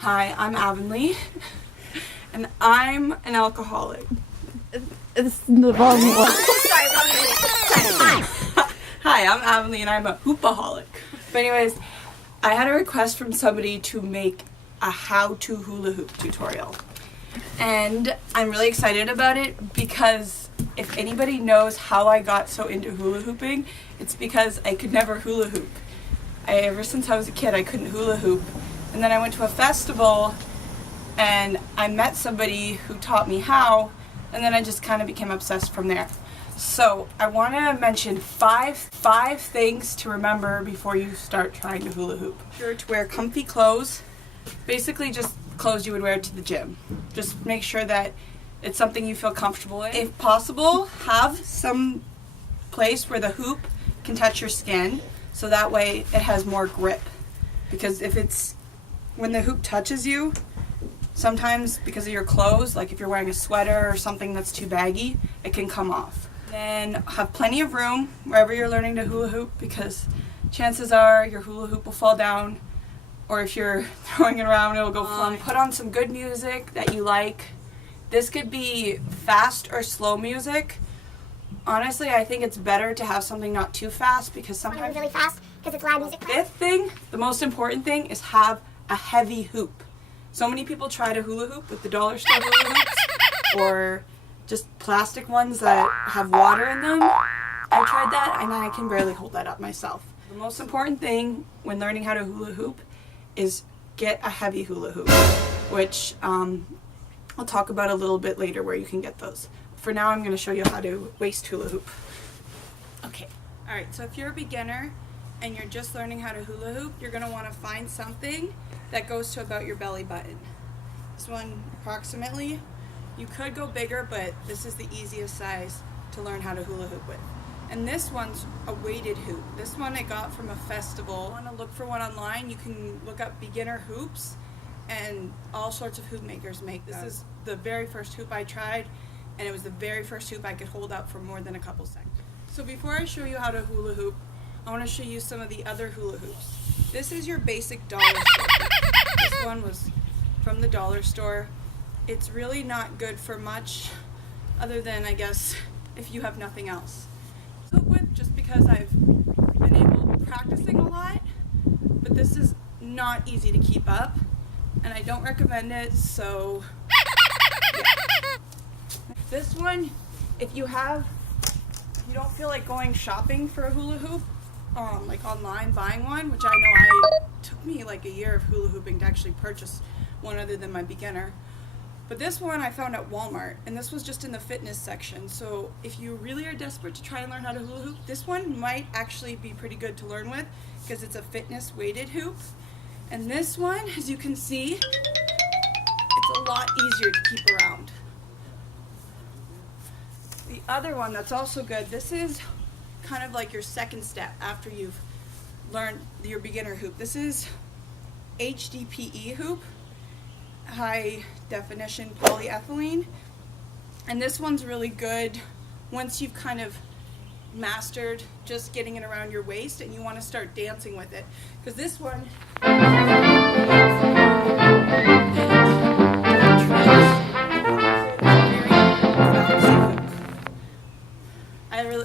Hi, I'm Avonlea, and I'm an alcoholic. It's the wrong one. Hi, I'm Avonlea, and I'm a hoopaholic. But anyways, I had a request from somebody to make a how-to hula hoop tutorial. And I'm really excited about it because if anybody knows how I got so into hula hooping, it's because I could never hula hoop. Ever since I was a kid, I couldn't hula hoop. And then I went to a festival and I met somebody who taught me how, and then I just kind of became obsessed from there. So I want to mention five things to remember before you start trying to hula hoop. Sure to wear comfy clothes, basically just clothes you would wear to the gym. Just make sure that it's something you feel comfortable in. If possible, have some place where the hoop can touch your skin, so that way it has more grip. Because when the hoop touches you, sometimes because of your clothes, like if you're wearing a sweater or something that's too baggy, it can come off. Then have plenty of room wherever you're learning to hula hoop, because chances are your hula hoop will fall down, or if you're throwing it around, it'll go flying. Put on some good music that you like. This could be fast or slow music. Honestly, I think it's better to have something not too fast, because sometimes really fast because it's loud music. Fifth thing, the most important thing, is have a heavy hoop. So many people try to hula hoop with the dollar store hula hoops or just plastic ones that have water in them. I tried that and I can barely hold that up myself. The most important thing when learning how to hula hoop is get a heavy hula hoop, which I'll talk about a little bit later where you can get those. For now, I'm going to show you how to waist hula hoop. Okay. Alright, so if you're a beginner and you're just learning how to hula hoop, you're going to want to find something that goes to about your belly button. This one approximately. You could go bigger, but this is the easiest size to learn how to hula hoop with. And this one's a weighted hoop. This one I got from a festival. If you want to look for one online, you can look up beginner hoops, and all sorts of hoop makers make. This is the very first hoop I tried, and it was the very first hoop I could hold up for more than a couple seconds. So before I show you how to hula hoop, I want to show you some of the other hula hoops. This is your basic dollar store hoop. This one was from the dollar store. It's really not good for much other than, I guess, if you have nothing else. Hoop with, just because I've been practicing a lot, but this is not easy to keep up, and I don't recommend it, so yeah. This one, if you don't feel like going shopping for a hula hoop, like online buying one, which I know took me like a year of hula hooping to actually purchase one other than my beginner. But this one I found at Walmart, and this was just in the fitness section. So if you really are desperate to try and learn how to hula hoop, this one might actually be pretty good to learn with, because it's a fitness weighted hoop. And this one, as you can see, it's a lot easier to keep around. The other one that's also good, this is kind of like your second step after you've learned your beginner hoop. This is HDPE hoop, high definition polyethylene, and this one's really good once you've kind of mastered just getting it around your waist and you want to start dancing with it, because this one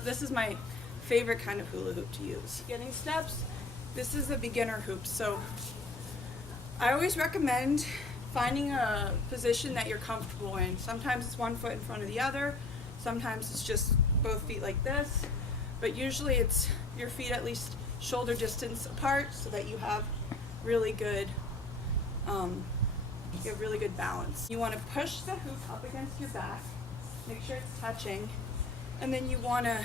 this is my favorite kind of hula hoop to use. Beginning steps, this is a beginner hoop, so I always recommend finding a position that you're comfortable in. Sometimes it's one foot in front of the other, sometimes it's just both feet like this, but usually it's your feet at least shoulder distance apart so that you have really good balance. You want to push the hoop up against your back, make sure it's touching, and then you want to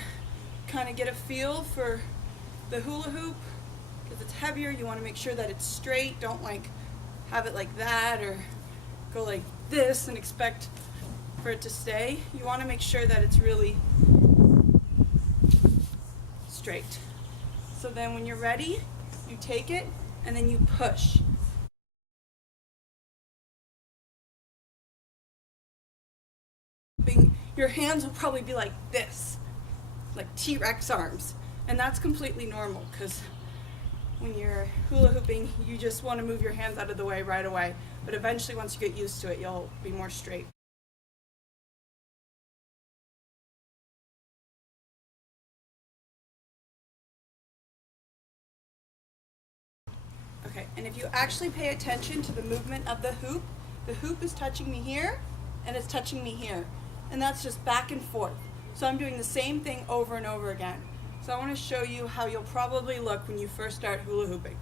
kind of get a feel for the hula hoop. Because it's heavier, you want to make sure that it's straight. Don't like have it like that or go like this and expect for it to stay. You want to make sure that it's really straight. So then when you're ready, you take it and then you push. Your hands will probably be like this, like T-Rex arms, and that's completely normal, because when you're hula hooping, you just want to move your hands out of the way right away. But eventually, once you get used to it, you'll be more straight. Okay, and if you actually pay attention to the movement of the hoop is touching me here, and it's touching me here. And that's just back and forth. So I'm doing the same thing over and over again. So I want to show you how you'll probably look when you first start hula hooping.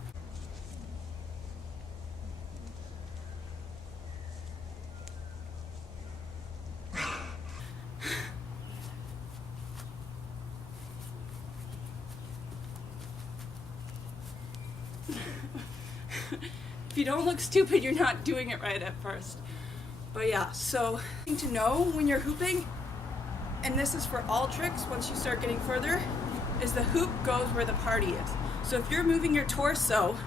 If you don't look stupid, you're not doing it right at first. But yeah, so to know when you're hooping, and this is for all tricks once you start getting further, is the hoop goes where the party is. So if you're moving your torso,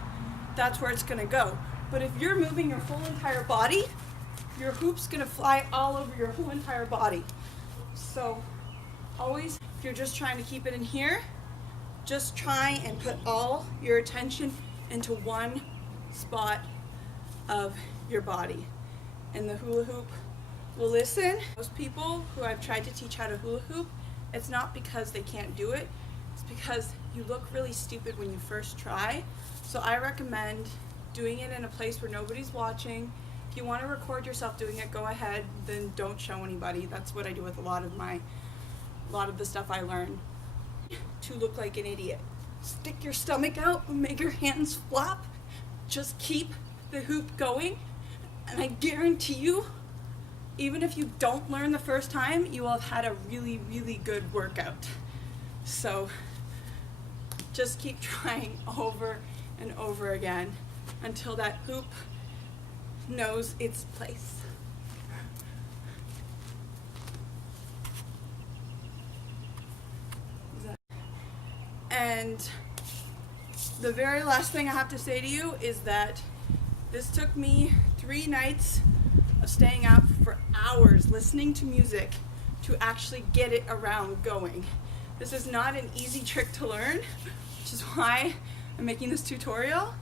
that's where it's gonna go. But if you're moving your whole entire body, your hoop's gonna fly all over your whole entire body. So always, if you're just trying to keep it in here, just try and put all your attention into one spot of your body. And the hula hoop will listen. Most people who I've tried to teach how to hula hoop, it's not because they can't do it, it's because you look really stupid when you first try. So I recommend doing it in a place where nobody's watching. If you want to record yourself doing it, go ahead, then don't show anybody. That's what I do with a lot of the stuff I learned. To look like an idiot. Stick your stomach out and make your hands flop. Just keep the hoop going, and I guarantee you, even if you don't learn the first time, you will have had a really, really good workout. So just keep trying over and over again until that hoop knows its place. And the very last thing I have to say to you is that this took me 3 nights of staying up for hours listening to music to actually get it around going. This is not an easy trick to learn, which is why I'm making this tutorial.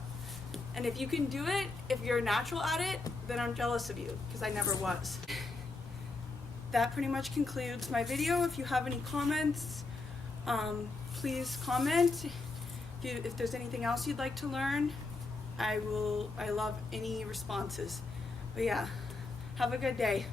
And if you can do it, if you're natural at it, then I'm jealous of you, because I never was. That pretty much concludes my video. If you have any comments, please comment. If there's anything else you'd like to learn, I love any responses. But yeah, have a good day.